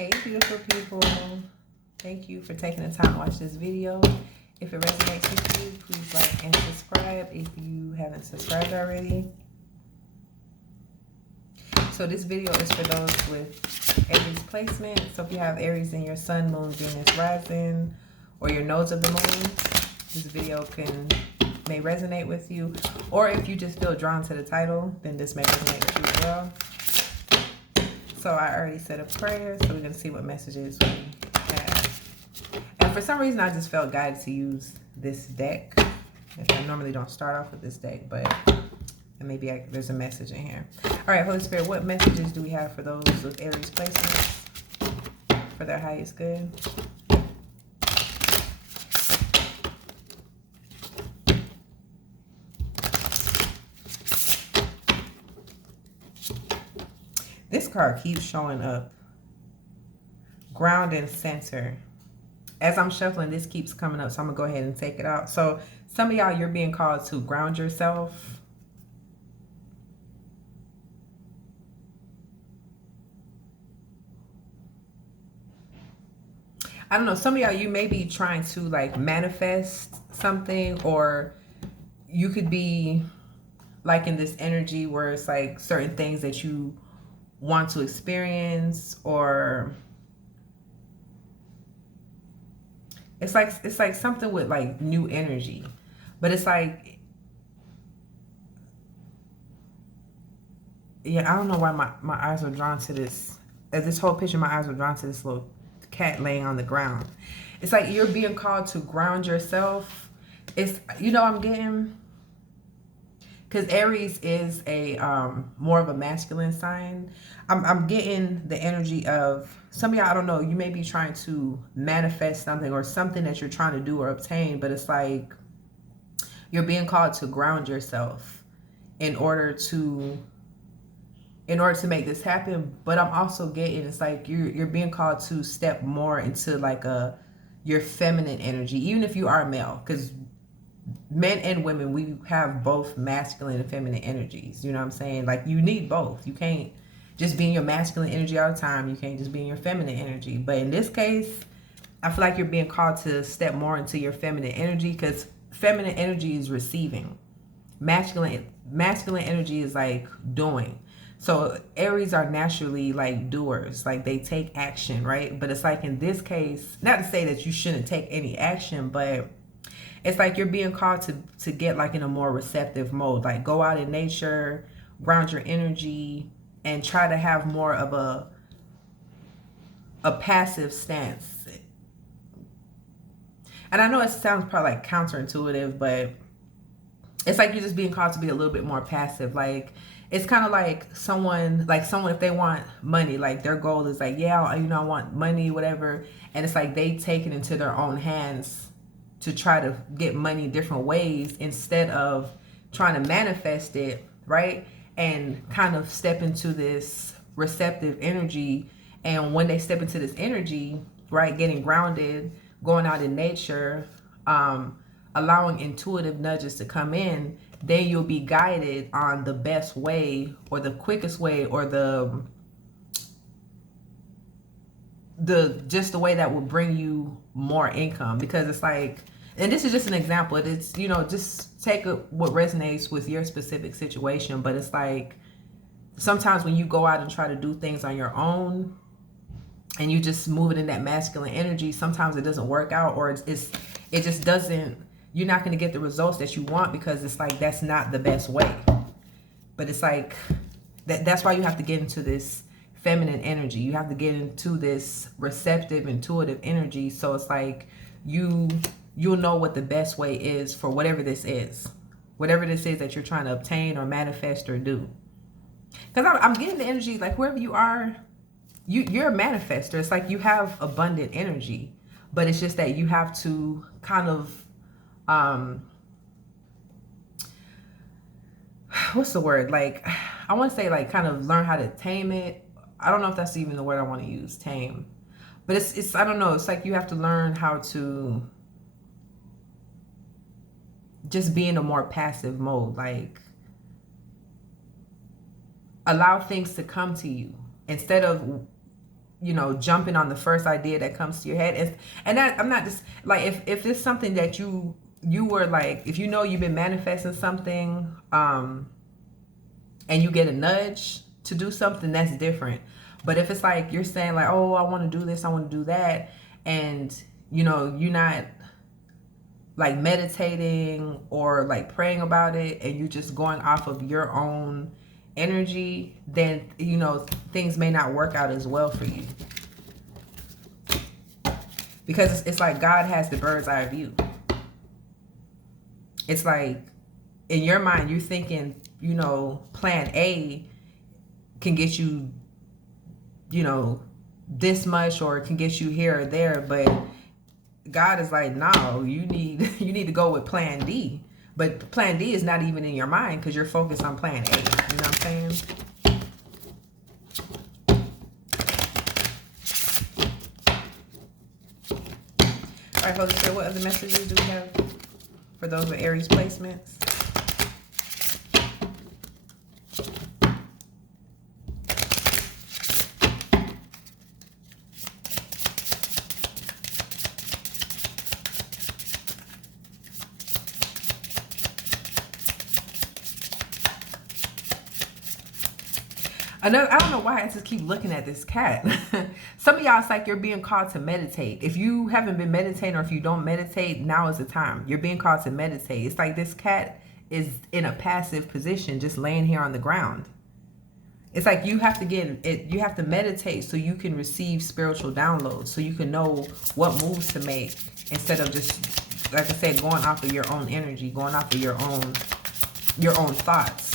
Hey beautiful people, thank you for taking the time to watch this video. If it resonates with you, please like and subscribe if you haven't subscribed already. So this video is for those with Aries placement. So if you have Aries in your sun, moon, Venus, rising, or your nodes of the moon, this video may resonate with you. Or if you just feel drawn to the title, then this may resonate with you as well. So I already said a prayer, so we're going to see what messages we have. And for some reason, I just felt guided to use this deck. I normally don't start off with this deck, but maybe there's a message in here. All right, Holy Spirit, what messages do we have for those with Aries placements for their highest good? This card keeps showing up. Ground and center. As I'm shuffling, this keeps coming up, so I'm going to go ahead and take it out. So some of y'all, you're being called to ground yourself. I don't know. Some of y'all, you may be trying to like manifest something, or you could be like in this energy where it's like certain things that you want to experience, or it's like something with like new energy, but it's like, yeah, I don't know why my eyes are drawn to this. As this whole picture, my eyes are drawn to this little cat laying on the ground. It's like you're being called to ground yourself. It's, you know, I'm getting, because Aries is a more of a masculine sign. I'm getting the energy of some of y'all, I don't know, you may be trying to manifest something or something that you're trying to do or obtain, but it's like you're being called to ground yourself in order to make this happen. But I'm also getting, it's like you're being called to step more into like your feminine energy, even if you are male, because men and women, we have both masculine and feminine energies. You know what I'm saying? Like, you need both. You can't just be in your masculine energy all the time. You can't just be in your feminine energy. But in this case, I feel like you're being called to step more into your feminine energy, because feminine energy is receiving. Masculine energy is like doing. So Aries are naturally like doers, like they take action, right? But it's like in this case, not to say that you shouldn't take any action, but it's like you're being called to get like in a more receptive mode, like go out in nature, ground your energy, and try to have more of a passive stance. And I know it sounds probably like counterintuitive, but it's like you're just being called to be a little bit more passive. Like, it's kind of like someone, if they want money, like their goal is like, yeah, you know, I want money, whatever. And it's like they take it into their own hands to try to get money different ways instead of trying to manifest it, right? And kind of step into this receptive energy. And when they step into this energy, right, getting grounded, going out in nature, allowing intuitive nudges to come in, then you'll be guided on the best way or the quickest way or the just the way that will bring you more income. Because it's like, and this is just an example, it's, you know, just take what resonates with your specific situation. But it's like sometimes when you go out and try to do things on your own and you just move it in that masculine energy, sometimes it doesn't work out, or it just doesn't, you're not going to get the results that you want, because it's like that's not the best way. But it's like that's why you have to get into this feminine energy. You have to get into this receptive, intuitive energy. So it's like you'll know what the best way is for whatever this is that you're trying to obtain or manifest or do. Because I'm getting the energy like wherever you are, you're a manifester. It's like you have abundant energy, but it's just that you have to kind of what's the word? Like, I want to say like kind of learn how to tame it. I don't know if that's even the word I want to use, tame. But it's I don't know. It's like you have to learn how to just be in a more passive mode. Like, allow things to come to you instead of you know, jumping on the first idea that comes to your head. And that, I'm not just like, if it's something that you were like, if you know you've been manifesting something, and you get a nudge to do something, that's different. But if it's like you're saying like, oh, I want to do this, I want to do that, and you know, you're not like meditating or like praying about it, and you're just going off of your own energy, then you know, things may not work out as well for you. Because it's like God has the bird's eye view. It's like in your mind, you're thinking, you know, plan A can get you, you know, this much, or it can get you here or there, but God is like, no, you need to go with plan D. But plan D is not even in your mind because you're focused on plan A. You know what I'm saying? All right, Holy Spirit, what other messages do we have for those with Aries placements? Another, I don't know why I just keep looking at this cat. Some of y'all, it's like you're being called to meditate. If you haven't been meditating, or if you don't meditate, now is the time. You're being called to meditate. It's like this cat is in a passive position, just laying here on the ground. It's like you have to you have to meditate so you can receive spiritual downloads, so you can know what moves to make, instead of just, like I said, going off of your own energy, going off of your own thoughts.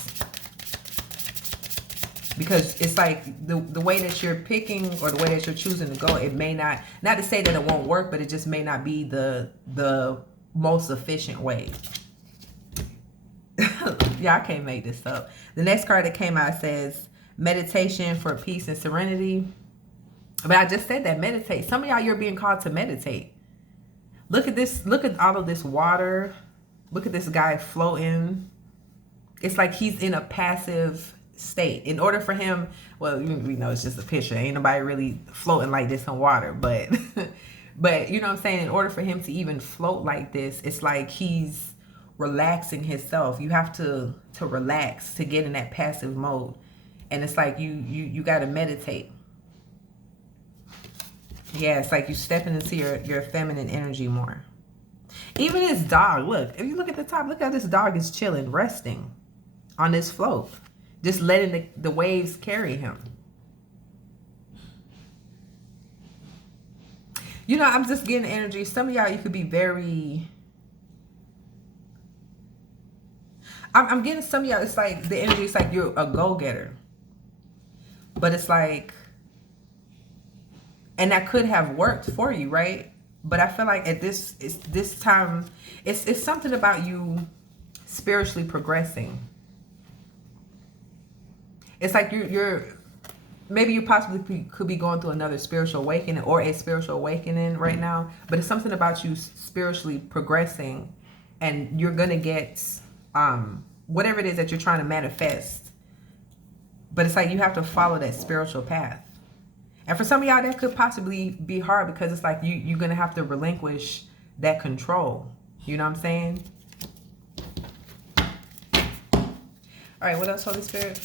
Because it's like the way that you're picking, or the way that you're choosing to go, it may not to say that it won't work, but it just may not be the most efficient way. Yeah, I can't make this up. The next card that came out says meditation for peace and serenity. But I just said that, meditate. Some of y'all, you're being called to meditate. Look at this. Look at all of this water. Look at this guy floating. It's like he's in a passive state. In order for him, well, we know it's just a picture, ain't nobody really floating like this in water, but but you know what I'm saying, in order for him to even float like this, it's like he's relaxing himself. You have to relax to get in that passive mode, and it's like you got to meditate. Yeah, it's like you stepping into your feminine energy more. Even this dog, look, if you look at the top, look how this dog is chilling, resting on this float, just letting the waves carry him. You know, I'm just getting energy. Some of y'all, you could be very... I'm getting some of y'all, it's like the energy, it's like you're a go-getter. But it's like... And that could have worked for you, right? But I feel like at this time, it's something about you spiritually progressing. It's like maybe you possibly could be going through another spiritual awakening, or a spiritual awakening right now. But it's something about you spiritually progressing, and you're gonna get whatever it is that you're trying to manifest. But it's like you have to follow that spiritual path. And for some of y'all, that could possibly be hard, because it's like you're gonna have to relinquish that control. You know what I'm saying? All right, what else, Holy Spirit?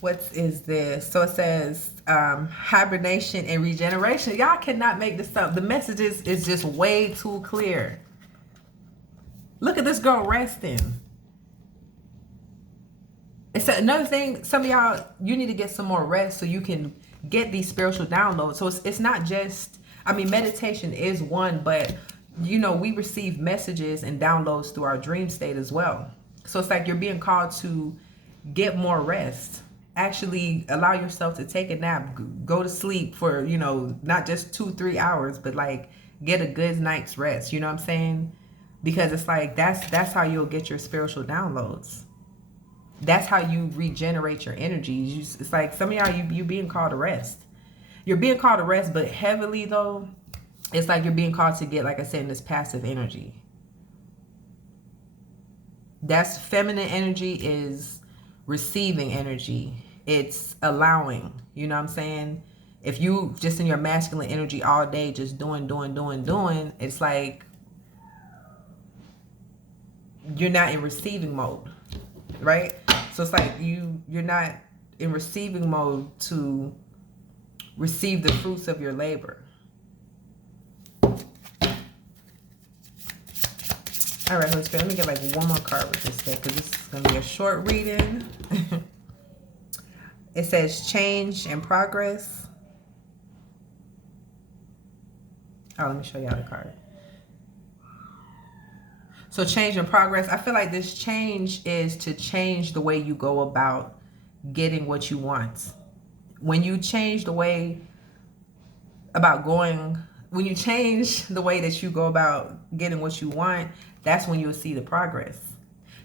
What is this? So it says hibernation and regeneration. Y'all cannot make this up. The message is just way too clear. Look at this girl resting. It's another thing. Some of y'all, you need to get some more rest so you can get these spiritual downloads. So it's not just, I mean, meditation is one, but you know, we receive messages and downloads through our dream state as well. So it's like you're being called to get more rest. Actually allow yourself to take a nap, go to sleep for, you know, not just 2-3 hours, but like get a good night's rest. You know what I'm saying? Because it's like that's how you'll get your spiritual downloads. That's how you regenerate your energy. It's like some of y'all, you being called to rest. You're being called to rest, but heavily though. It's like you're being called to get, like I said, in this passive energy. That's feminine energy, is receiving energy. It's allowing, you know what I'm saying? If you just in your masculine energy all day, just doing, it's like you're not in receiving mode, right? So it's like you're not in receiving mode to receive the fruits of your labor. All right, Holy Spirit, let me get like one more card with this deck because this is going to be a short reading. It says change and progress. Oh, let me show y'all the card. So change and progress. I feel like this change is to change the way you go about getting what you want. When you change the way when you change the way that you go about getting what you want, that's when you'll see the progress.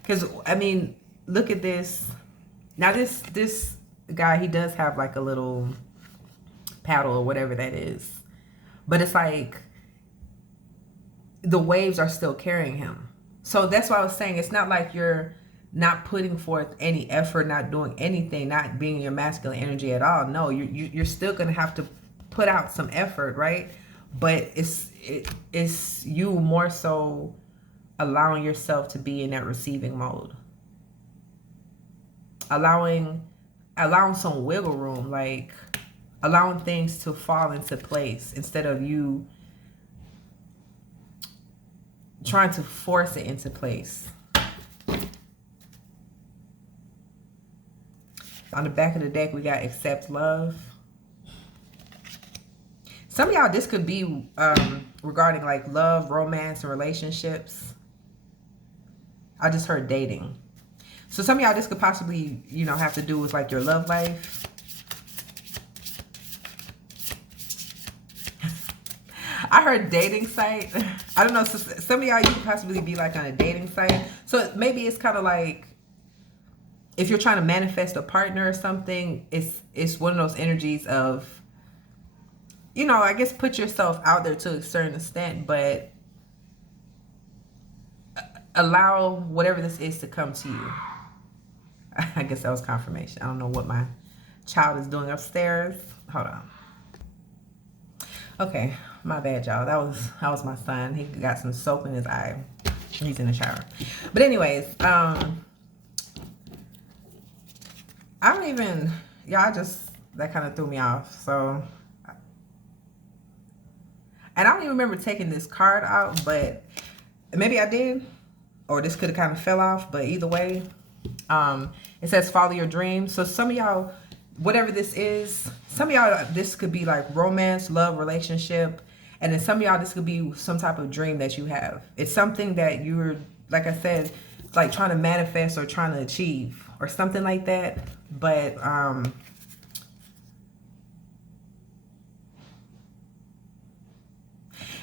Because, I mean, look at this. Now, this guy, he does have like a little paddle or whatever that is. But it's like the waves are still carrying him. So that's why I was saying it's not like you're not putting forth any effort, not doing anything, not being your masculine energy at all. No, you're still going to have to put out some effort, right? But it's you more so allowing yourself to be in that receiving mode. Allowing some wiggle room, like allowing things to fall into place instead of you trying to force it into place. On the back of the deck, we got accept love. Some of y'all, this could be regarding like love, romance, and relationships. I just heard dating. So some of y'all, this could possibly, you know, have to do with like your love life. I heard dating site. I don't know. So some of y'all, you could possibly be like on a dating site. So maybe it's kind of like if you're trying to manifest a partner or something, it's one of those energies of, you know, I guess put yourself out there to a certain extent, but allow whatever this is to come to you. I guess that was confirmation. I don't know what my child is doing upstairs. Hold on. Okay, my bad, y'all. That was my son. He got some soap in his eye. He's in the shower. But anyways, I don't even, y'all, just that kind of threw me off. So, and I don't even remember taking this card out, but maybe I did, or this could have kind of fell off. But either way, it says follow your dreams. So some of y'all, whatever this is, some of y'all, this could be like romance, love, relationship. And then some of y'all, this could be some type of dream that you have. It's something that you're, like I said, like trying to manifest or trying to achieve or something like that. But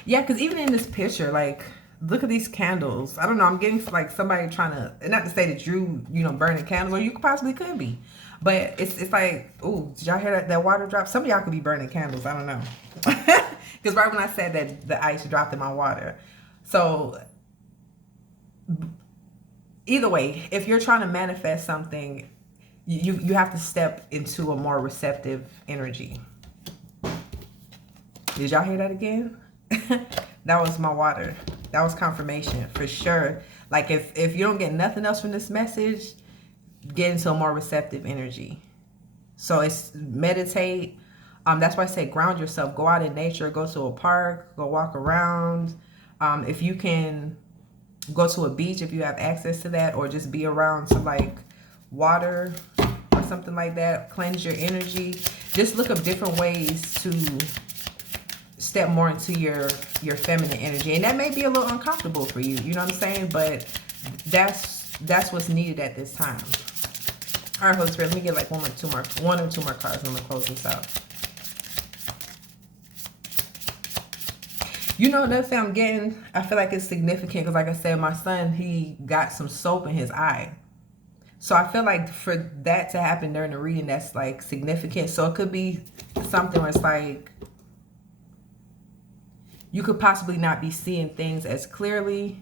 yeah, because even in this picture, like, look at these candles. I don't know. I'm getting like somebody trying to, not to say that you know, burning candles, or you possibly could be. But it's like, ooh, did y'all hear that water drop? Some of y'all could be burning candles. I don't know. Because right when I said that, the ice dropped in my water. So either way, if you're trying to manifest something, you have to step into a more receptive energy. Did y'all hear that again? That was my water. That was confirmation for sure. Like if you don't get nothing else from this message, get into a more receptive energy. So it's meditate. That's why I say ground yourself. Go out in nature. Go to a park. Go walk around. If you can go to a beach, if you have access to that, or just be around some like water or something like that. Cleanse your energy. Just look up different ways to step more into your feminine energy. And that may be a little uncomfortable for you. You know what I'm saying? But that's what's needed at this time. All right, Holy Spirit, let me get like one or two more cards, and I'm gonna close this out. You know, another thing I'm getting, I feel like it's significant because, like I said, my son, he got some soap in his eye. So I feel like for that to happen during the reading, that's like significant. So it could be something where it's like you could possibly not be seeing things as clearly.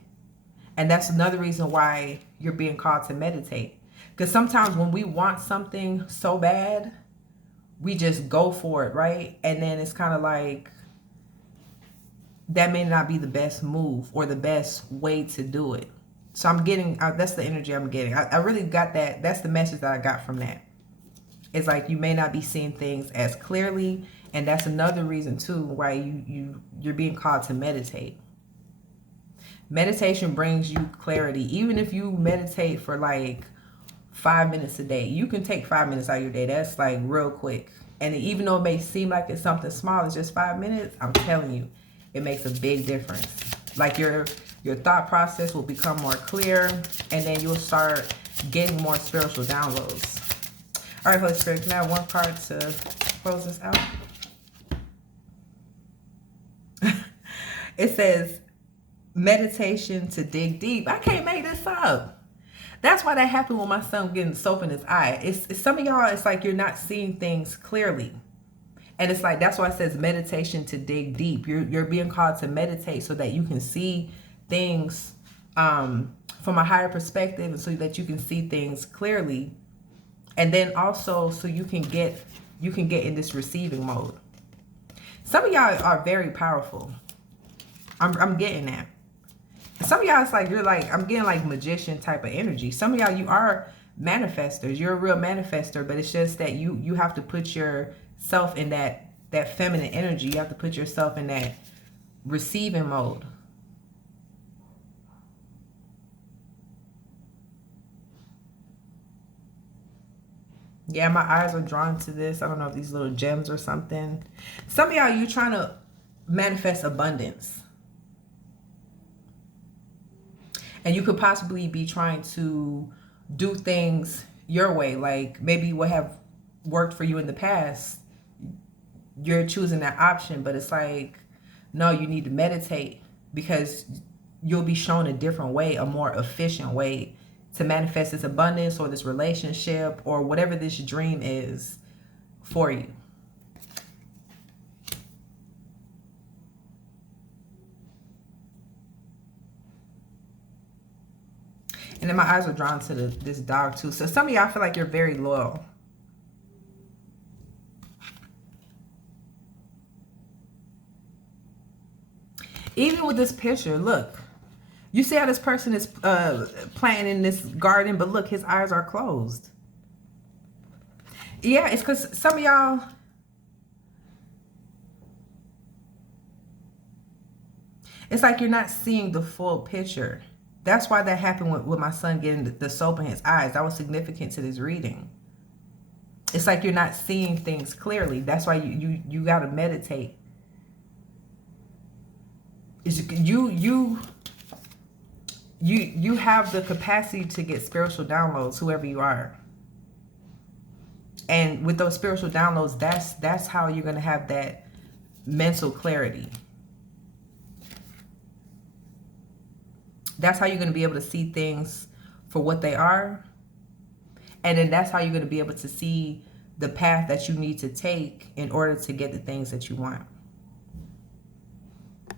And that's another reason why you're being called to meditate. Because sometimes when we want something so bad, we just go for it, right? And then it's kind of like, that may not be the best move or the best way to do it. So I'm getting, that's the energy I'm getting. I really got that. That's the message that I got from that. It's like you may not be seeing things as clearly. And that's another reason too why you're being called to meditate. Meditation brings you clarity. Even if you meditate for like 5 minutes a day, you can take 5 minutes out of your day. That's like real quick. And even though it may seem like it's something small, it's just 5 minutes, I'm telling you, it makes a big difference. Like your thought process will become more clear, and then you'll start getting more spiritual downloads. All right, Holy Spirit, can I have one card to close this out? It says, meditation to dig deep. I can't make this up. That's why that happened with my son getting soap in his eye. It's some of y'all, it's like you're not seeing things clearly. And it's like, that's why it says meditation to dig deep. You're being called to meditate so that you can see things from a higher perspective, and so that you can see things clearly. And then also so you can get in this receiving mode. Some of y'all are very powerful. I'm getting that. Some of y'all, it's like, you're like, I'm getting like magician type of energy. Some of y'all, you are manifestors. You're a real manifester, but it's just that you have to put yourself in that feminine energy. You have to put yourself in that receiving mode. Yeah, my eyes are drawn to this. I don't know if these little gems or something. Some of y'all, you're trying to manifest abundance. And you could possibly be trying to do things your way. Like maybe what have worked for you in the past, you're choosing that option. But it's like, no, you need to meditate, because you'll be shown a different way, a more efficient way to manifest this abundance or this relationship or whatever this dream is for you. And then my eyes are drawn to this dog too. So some of y'all feel like you're very loyal. Even with this picture, look. You see how this person is planting in this garden, but look, his eyes are closed. Yeah, it's because some of y'all, it's like you're not seeing the full picture. That's why that happened with my son getting the soap in his eyes. That was significant to this reading. It's like you're not seeing things clearly. That's why you got to meditate. You have the capacity to get spiritual downloads, whoever you are. And with those spiritual downloads, that's how you're going to have that mental clarity. That's how you're going to be able to see things for what they are. And then that's how you're going to be able to see the path that you need to take in order to get the things that you want.